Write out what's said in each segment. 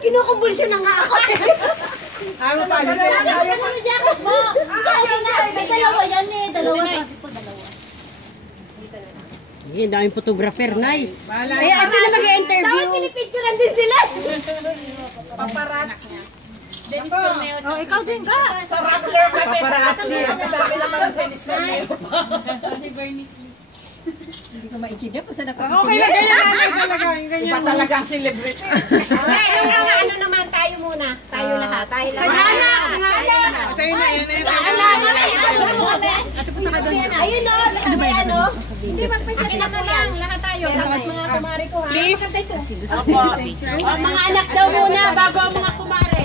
Kinukumbulsyon na nga ako. Ano pa? Ano jacket mo? Dalawa yan eh. Dalawa. Hindi, daming photographer, Nay. Ay, sino mag-interview? Dapat pinipicturean din sila. Paparazzi. Oh, ikaw din ka. Sa Rappler paparazzi. Ang dami naman ng tennis player. Hindi ko maichida po sa Okay lang, ganyan talaga. Iba talagang celebrity. Ano naman, tayo muna. Tayo lahat. Tayo lahat. Sa'yo na, yun na yun. Ayun o, may ano. Hindi magpasya na lang. Lahat tayo. Tapos mga kumari ko ha. Please. Opo. Mga anak daw muna, bago ang mga kumare.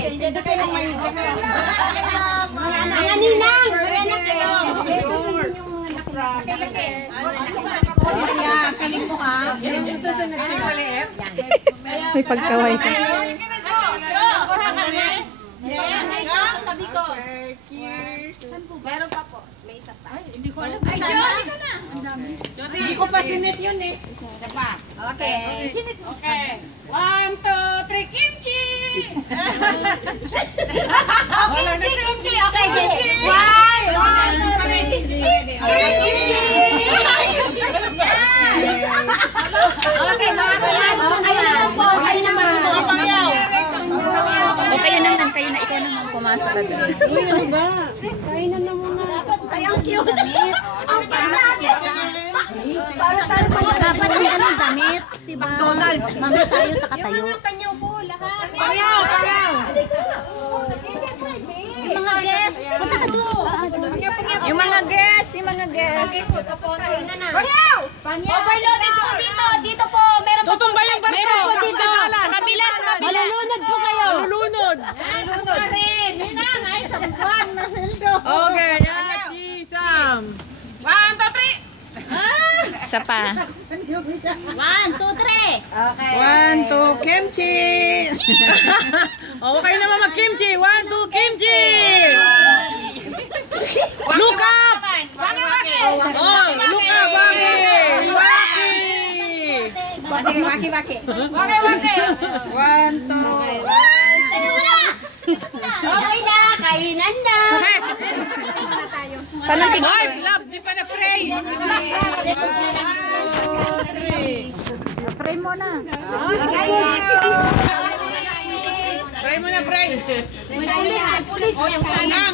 Mga ninang. Mga anak kayo. Piling mo ha. Susunod siya maliit. May pagkaway ka. Sa tabi ko. Meron pa po. May isa pa. Hindi ko alam. Ay, Johnny ka na. Hindi ko pa sinit yun eh. Isa pa. Okay. Sinit mo. Okay. 1, 2, 3, kimchi! Kimchi. Okay, kimchi. One. Okay, mga kailan po naman po. Kayo naman. O kayo naman, kayo na, ikaw naman pumasok ka doon. Ay, ang cute. Ang cute natin. Para tayo pa Dapat may anong damit, diba? Mami tayo, takatayo. Yung mga panyo po, lahat. Pareho. Yung mga guests, punta ka doon. Yung mga guests. Tapos kayo na na. Overloaded po dito. Dito po, meron po. Tutumba yung barko. Meron po dito. Sa kabila, sa kabila. Malulunod po kayo. Lulunod. Okay, Ate Sam. 1, 2, 3. Isa pa. 1, 2, 3. Okay. 1, 2, kimchi! Okay naman mag-kimchi! 1, 2, kimchi! Look up! Oh, look up, Waki! Waki! Sige, waki. 1, 2, Okay na, kainan na. Paano Ay, picture? love, di pa na-pray! Pray mo na. Pray mo na, pray! Pulis. Oh, yung sanam.